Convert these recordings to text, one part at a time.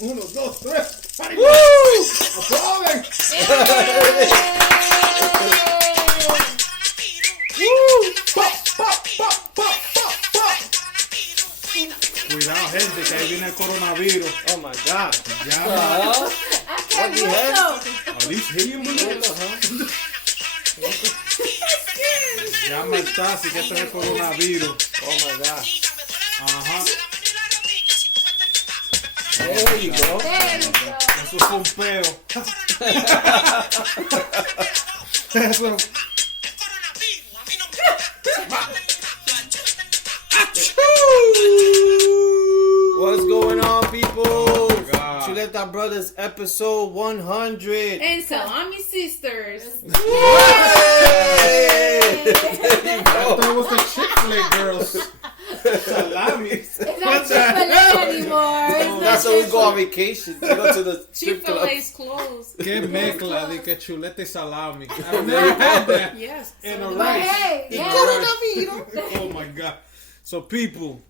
1, 2, 3. Woo! ¡Aplauden! Cuidado, gente, que ahí viene el coronavirus. Oh my God. Ya, What the hell? at least helium in it. Llama al taxi que este es el coronavirus. Oh my God. Ajá. There you go. Eso fue un peo. Eso. What's going on, people? Oh my God. Chuleta Brothers, episode 100. And Salami Sisters. Hey! I thought it was the Chick-fil-A girls. Salami. It's not Chick-fil-A anymore. That's how we go on vacation. We go to the strip club. Chick-fil-A's closed. Qué mezcla de que chuleta y salami. I've never had that Yes. in a But rice. hey, yeah. Oh my God. So people,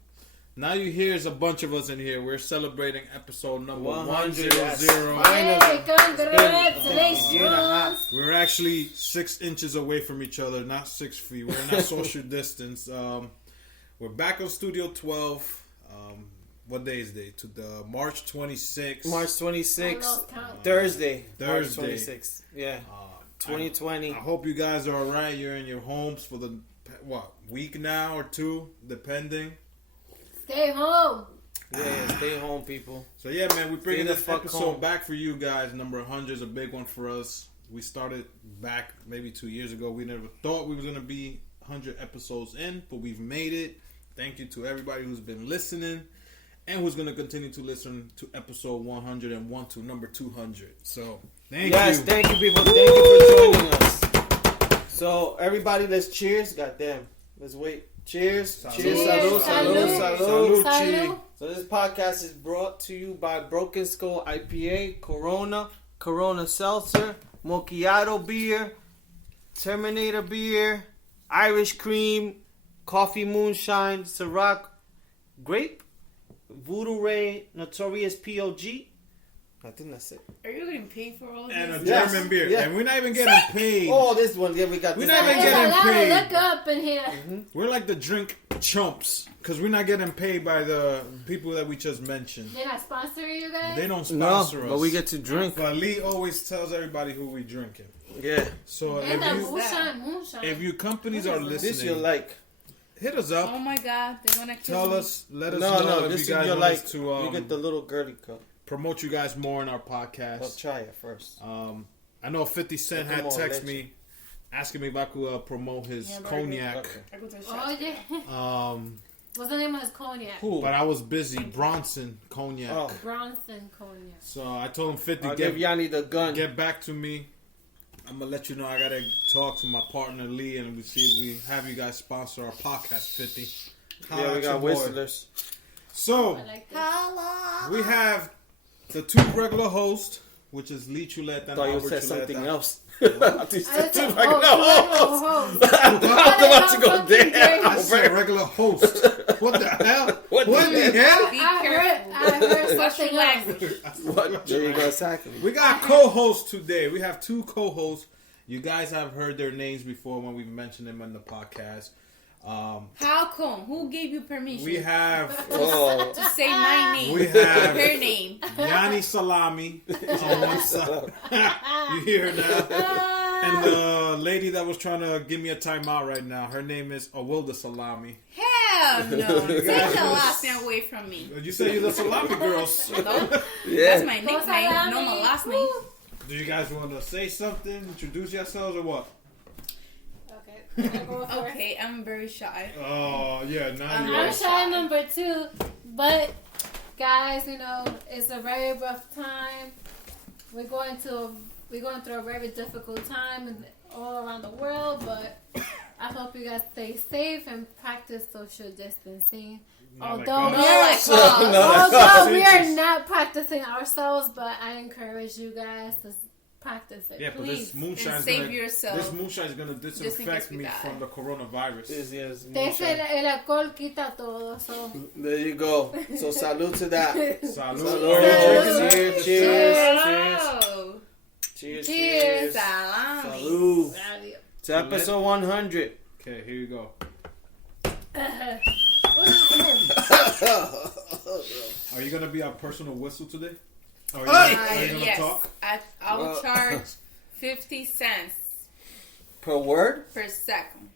now you hear is a bunch of us in here. We're celebrating episode number 100. yes. Hey, congratulations. We're actually 6 inches away from each other, not 6 feet. We're in that social distance. We're back on Studio 12. What day is it? To the March 26th. March 26th. lost count. Thursday. March Thursday. 26th. Yeah. 2020. I hope you guys are alright. You're in your homes for the, week now or 2, depending. Stay home. Yeah, stay home, people. So yeah, man, we're bringing Stay the this fuck episode home. back for you guys. Number 100 is a big one for us. We started back maybe 2 years ago. We never thought we was gonna be 100 episodes in, but we've made it. Thank you to everybody who's been listening and who's gonna continue to listen to episode 101 to number 200. So thank Yes, you. thank you, people. Thank you for joining us. So, everybody, let's cheers. Goddamn. Let's wait. Cheers. Salud. Cheers. Cheers. Salud. Salud. Salud. Salud. So, this podcast is brought to you by Broken Skull IPA, Corona Seltzer, Macchiato Beer, Terminator Beer, Irish Cream, Coffee Moonshine, Ciroc Grape, Voodoo Ray, Notorious POG. I think that's it. Are you getting paid for all of And a this? Yes. German beer. Yeah. And we're not even getting paid. Oh, this one. Yeah, we got We're this. not even There's a getting lot paid. to look up in here. We're like the drink chumps because we're not getting paid by the people that we just mentioned. They're not sponsoring you guys? They don't No, sponsor us. but we get to drink. But Lee always tells everybody who we drinking. Yeah. So And the if moonshine. if your companies are This you listening, like. hit us up. Oh my God, they wanna kill Tell me. us, let us No, know no, if this you is guys your want like. us to You get the little girly cup. promote you guys more in our I'll podcast. try it first. I know 50 Cent Come had on, text let's- me asking me if I could promote his Yeah, very cognac. Okay. I go to the Oh, shop. yeah. What's the name of his cognac? Who? But I was busy. Bronson cognac. Oh. Bronson cognac. So I told him 50 I'll give Yanni the gun. get back to me. I'm gonna let you know I gotta talk to my partner Lee and we see if we have you guys sponsor our podcast 50. Holla Yeah, we at got your boy. whistlers. So I like this. we have the 2 regular hosts, which is Lee Chuleta and I thought you Albert said Chuleta. something else. I thought you I said said, two regular hosts. oh, I was about to go Something down. I said regular host. What the hell? What What the the hell? Be I careful. heard Watch your something else. language. What? There you go, exactly. We got co-hosts today. We have 2 co-hosts. You guys have heard their names before when we mentioned them on the podcast. How come? Who gave you permission We have Oh, to say my name? we have Her name. Yanni Salami on one side. You hear her now? And the lady that was trying to give me a timeout right now, her name is Awilda Salami. Hell no. Take the last name away from me. You say you're the Salami girls. No, that's yeah. my nickname, no my last name. Do you guys want to say something, introduce yourselves, or what? Okay. Can I go first? Okay, I'm very shy. Oh, yeah, now you're I'm shy number 2, but guys, you know, it's a very rough time. We're going through a very difficult time all around the world, but I hope you guys stay safe and practice social distancing. Not like Although us. we are, No. although we are not practicing ourselves, but I encourage you guys to practice it. Yeah, but please. this moonshine And is save gonna, yourself. this moonshine is gonna Just in case disinfect we me die. from the coronavirus. Yes. They said el alcohol quita todo, so There you go. So salute to that. Salud. Salud. Are you drinking, It's episode 100. Okay, here you go. Are you gonna be our personal whistle today? Are you gonna yes. talk? I will charge 50 cents Per word? per second.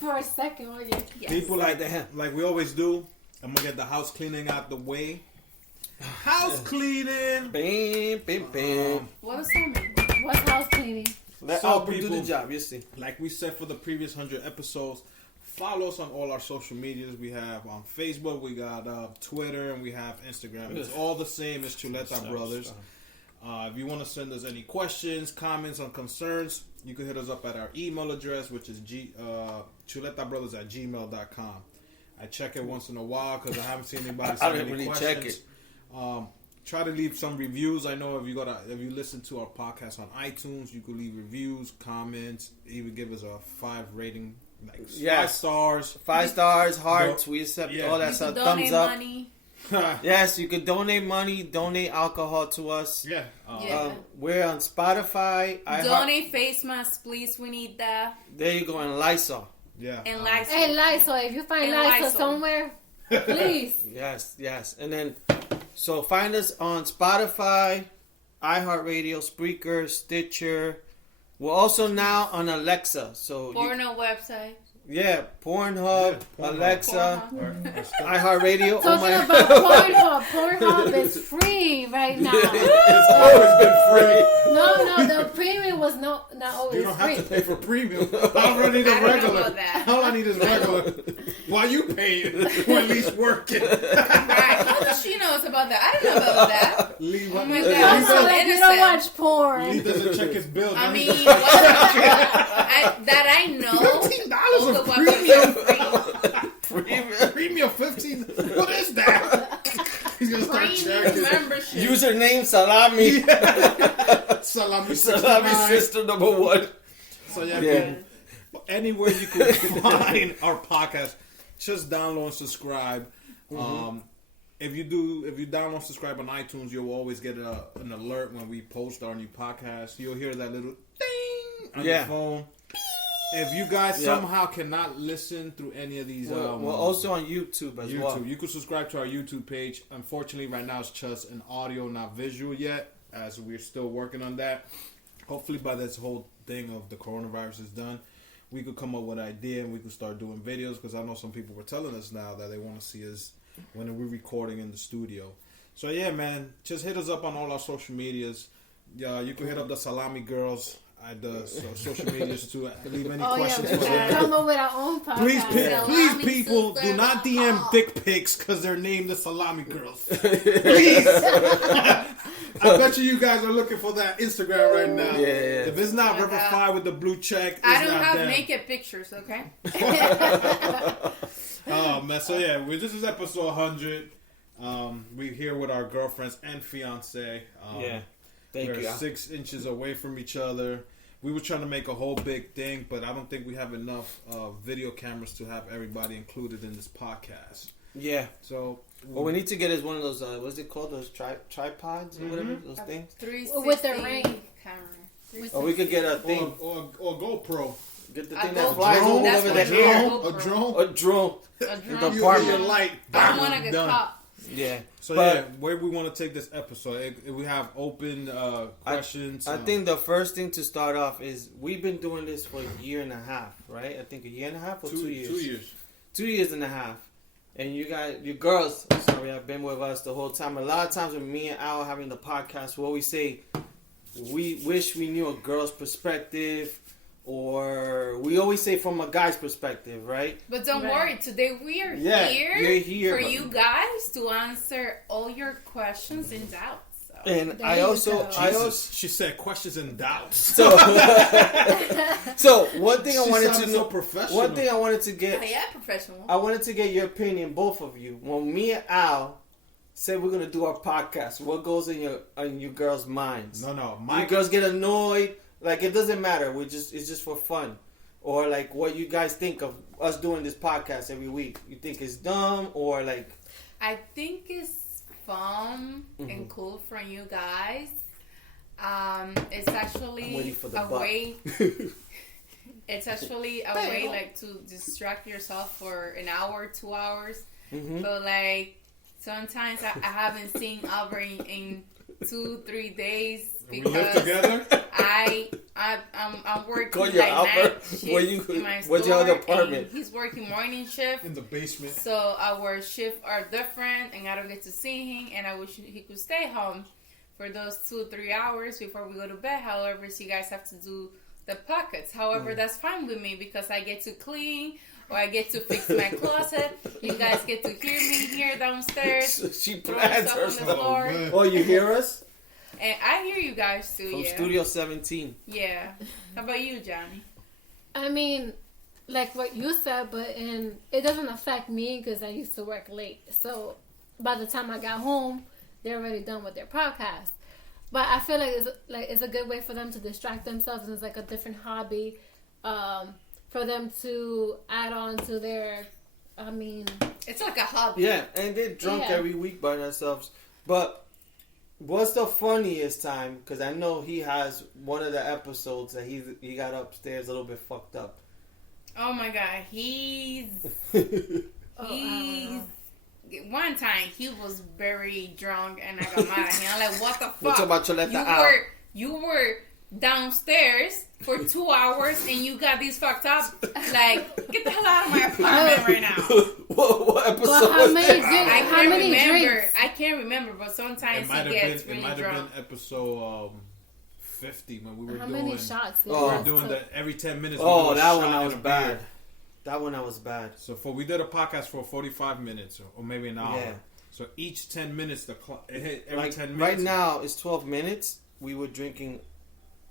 For a second, oh yeah. Yes. People like we always do. I'm gonna get the house cleaning out the way. House cleaning. Bam, bam, bam. What does that mean? What's house cleaning? Let So Albert do people- the job, you see. Like we said for the previous 100 episodes, follow us on all our social medias. We have on Facebook, we got Twitter, and we have Instagram. It's all the same as Chuleta Brothers. If you want to send us any questions, comments, or concerns, you can hit us up at our email address, which is chuletabrothers@gmail.com. I check it once in a while because I haven't seen anybody I send don't any really questions. check it. Try to leave some reviews. I know if you listen to our podcast on iTunes, you can leave reviews, comments, even give us a 5 rating, like 5 stars. 5 stars, hearts. No. We accept Yeah. all that You stuff. can Thumbs donate up. money. Yes, you can donate money, donate alcohol to us. Yeah. Yeah. We're on Spotify. Donate face masks, please. We need that. There you go, and Lysol. Yeah. And Lysol. Hey, Lysol, if you find And Lysol Lysol. somewhere, please. Yes. And then, so find us on Spotify, iHeartRadio, Spreaker, Stitcher. We're also now on Alexa. So, Porno website. Pornhub, Pornhub. Alexa, Pornhub. iHeartRadio. Talking about Pornhub. Pornhub is free right now. It's always been free. No, the premium was not You always don't free. have to pay for premium. I already need I a don't know regular. about that. All I need is regular. Why you paying? We're at least working. Right. How does she knows about that? I don't know about that. Leave Oh my Leave God. Don't I'm so sound like you don't innocent. watch porn. Lee doesn't check his bill. I does he? mean, that I know. $15 All the of websites premium. are free. Premium 15. What is that? He's gonna start Premium checking. membership. Username Salami. Salami Salami 69. sister number 1. So yeah, Yeah. people, anywhere you can find our podcast, just download and subscribe. If you download and subscribe on iTunes, you'll always get an alert when we post our new podcast. You'll hear that little ding on your phone. If you guys somehow cannot listen through any of these, We're also on YouTube as well. You can subscribe to our YouTube page. Unfortunately, right now it's just an audio, not visual yet, as we're still working on that. Hopefully, by this whole thing of the coronavirus is done, we could come up with an idea and we could start doing videos, because I know some people were telling us now that they want to see us when we're recording in the studio. So yeah, man, just hit us up on all our social medias. You can hit up the Salami Girls at the social medias to leave any questions for them. Come up with our own podcast. Please, people, do not DM dick pics because they're named the Salami Girls. Please. I bet you guys are looking for that Instagram right now. Yeah. If it's not verified with the blue check, it's I don't not have them. naked pictures, okay? Oh man, so yeah, this is episode 100. We're here with our girlfriends and fiance. Thank we're you. 6 inches away from each other. We were trying to make a whole big thing, but I don't think we have enough video cameras to have everybody included in this podcast. Yeah. So what we need to get is one of those, what's it called? Those tripods or whatever? Those things? 360 With the ring. camera. Or we could get a thing. Or GoPro. Get the A thing that GoPro. flies Drone? That's over what the I hair. mean. A drone. A drone. A The drone. apartment. Your light. I don't want to get Done. caught. Yeah. So But- yeah, where we want to take this episode, if we have open questions. I think the first thing to start off is we've been doing this for a year and a half, right? I think a year and a half or 2 years. 2 years. 2 years and a half. And you guys, you girls, sorry, have been with us the whole time. A lot of times when me and Al are having the podcast, we always say we wish we knew a girl's perspective, or we always say from a guy's perspective, right? But don't Right. worry, today we are Yeah, here, you're here, for but- you guys to answer all your questions and doubts. So. And There I you also, go. I also, Jesus, she said questions and doubts. so, so one thing I She wanted to sounded know, so professional. one thing I wanted to get, Yeah, professional. I wanted to get your opinion, both of you. When me and Al said we're gonna do our podcast, what goes in your girls' minds? No, You Mike. girls get annoyed. Like, it doesn't matter. It's just for fun. Or like what you guys think of us doing this podcast every week. You think it's dumb, or like, I think it's fun and cool for you guys. It's I'm actually waiting for the a butt. way. It's actually a way like to distract yourself for an hour, 2 hours. Mm-hmm. But like sometimes I haven't seen Albert in 2-3 days We live because together. I'm working Call your like Albert. night shift Where you- in my what's your other store, apartment? and he's working morning shift. In the basement. So our shifts are different, and I don't get to see him. And I wish he could stay home for those 2-3 hours before we go to bed. However, so you guys have to do the pockets. However, that's fine with me because I get to clean or I get to fix my closet. You guys get to hear me here downstairs. She throwing plans stuff on the herself. floor. man. Oh, you hear us? And I hear you guys too. From Yeah. Studio 17. Yeah. How about you, Johnny? I mean, like what you said, but it doesn't affect me because I used to work late. So by the time I got home, they're already done with their podcast. But I feel like it's a good way for them to distract themselves. And it's like a different hobby for them to add on to their. I mean, It's like a hobby. Yeah, and they're drunk Yeah. every week by themselves. But what's the funniest time? Because I know he has one of the episodes that he got upstairs a little bit fucked up. Oh my God, he's I don't know. one time he was very drunk and I got mad at him. I'm like, what the fuck? We're talking about Chuleta you were downstairs for 2 hours and you got these fucked up. Like, get the hell out of my apartment right now. What episode Well, how was many that? I How can't many remember. drinks? I can't remember, but sometimes he gets It really might have drunk. been episode 50 when we were How doing. many shots? Oh. We Yeah, were doing so- that every 10 minutes. we Oh, do a that shot one I and was a bad. beer. That one I was bad. So we did a podcast for 45 minutes or maybe an hour. Yeah. So each 10 minutes, the clock it hit every Like 10 minutes. right now, it's 12 minutes. We were drinking.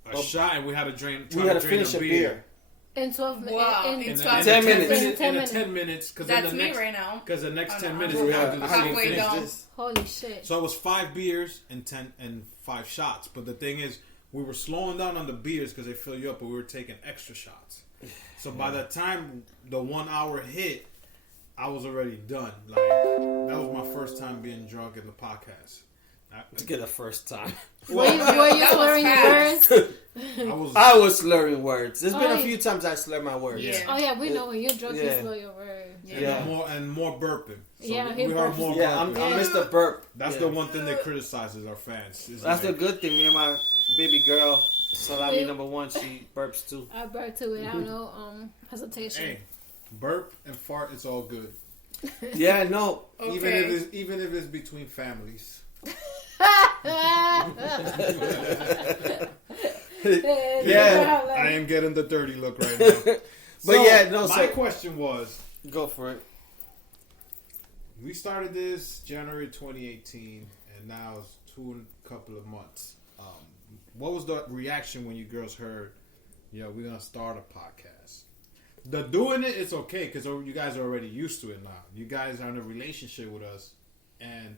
a shot, and we had to drain. We had to finish a beer. In 12 minutes. Wow. In, In In 12 the 10 minutes. In the 10 10 minutes, because That's the me next, right now. because the next Oh, 10 no, minutes I'm we Yeah, have to do the I same didn't halfway thing. finish down. this. Holy shit. So it was 5 beers and 5 shots. But the thing is, we were slowing down on the beers because they fill you up, but we were taking extra shots. So by the time the 1 hour hit, I was already done. Like that was my first time being drunk in the podcast. To get the first time. Were you That was slurring your fast. words? I was slurring words. There's been Oh, a few times I slur my words. Yeah. Oh yeah, we know when you're drunk, Yeah. you slur your words. Yeah. and more burping. So Yeah, we he heard burps. more Yeah, I'm burping. Mr. Burp. That's Yeah. the one thing they criticize is our fans. Is That's the like, good thing. Me and my baby girl, Salami Wait. number 1, she burps too. I burp too without no hesitation. Hey, burp and fart, it's all good. Yeah, no. Okay. Even if it's between families. Yeah. I am getting the dirty look right now. But yeah, no, my so- question was, Go for it. we started this January 2018, and now it's couple of months. What was the reaction when you girls heard, we're gonna start a podcast? The doing it, it's okay because you guys are already used to it now. You guys are in a relationship with us, and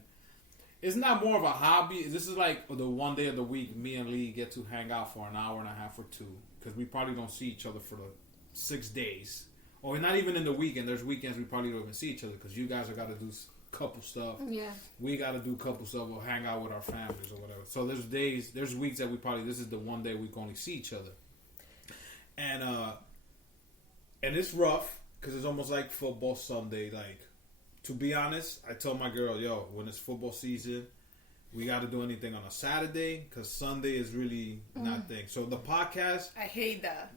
it's not more of a hobby. This is like the one day of the week me and Lee get to hang out for an hour and a half or 2 because we probably don't see each other for the 6 days, or not even in the weekend. There's weekends we probably don't even see each other because you guys have got to do couple stuff. Yeah. We got to do couple stuff. We'll hang out with our families or whatever. So there's weeks that we probably, this is the one day we can only see each other. And it's rough because it's almost like football Sunday. Like, to be honest, I told my girl, when it's football season, we got to do anything on a Saturday because Sunday is really not thing. So the podcast. I hate that.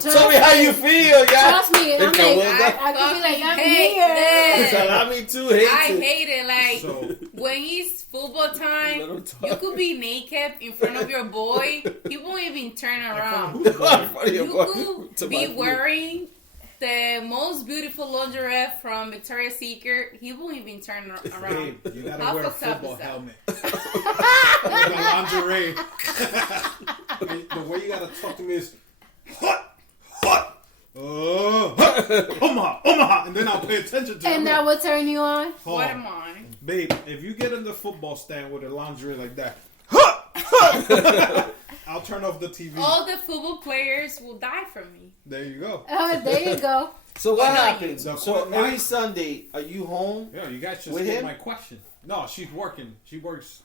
Tell me how you feel, yeah. Trust me, I'm like, I could be like, I'm hate here. this. Salami too hates I it. hate it. Like, So when it's football time, Let him talk. you could be naked in front of your boy. He won't even turn around. You could be wearing the most beautiful lingerie from Victoria's Secret. He won't even turn around. babe, you gotta How wear a fucked up football is that? helmet. The lingerie. The way you gotta talk to me is hot, Omaha, and then I'll pay attention to it. And that will turn you on? Hold What on. am I? Babe, if you get in the football stand with a lingerie like that, I'll turn off the TV. All the football players will die from me. There you go. Oh, there you go. So what Oh, no, happens? you- So the- every Sunday, are you home? Yeah, you guys just With get him? my question. No, she's working. She works.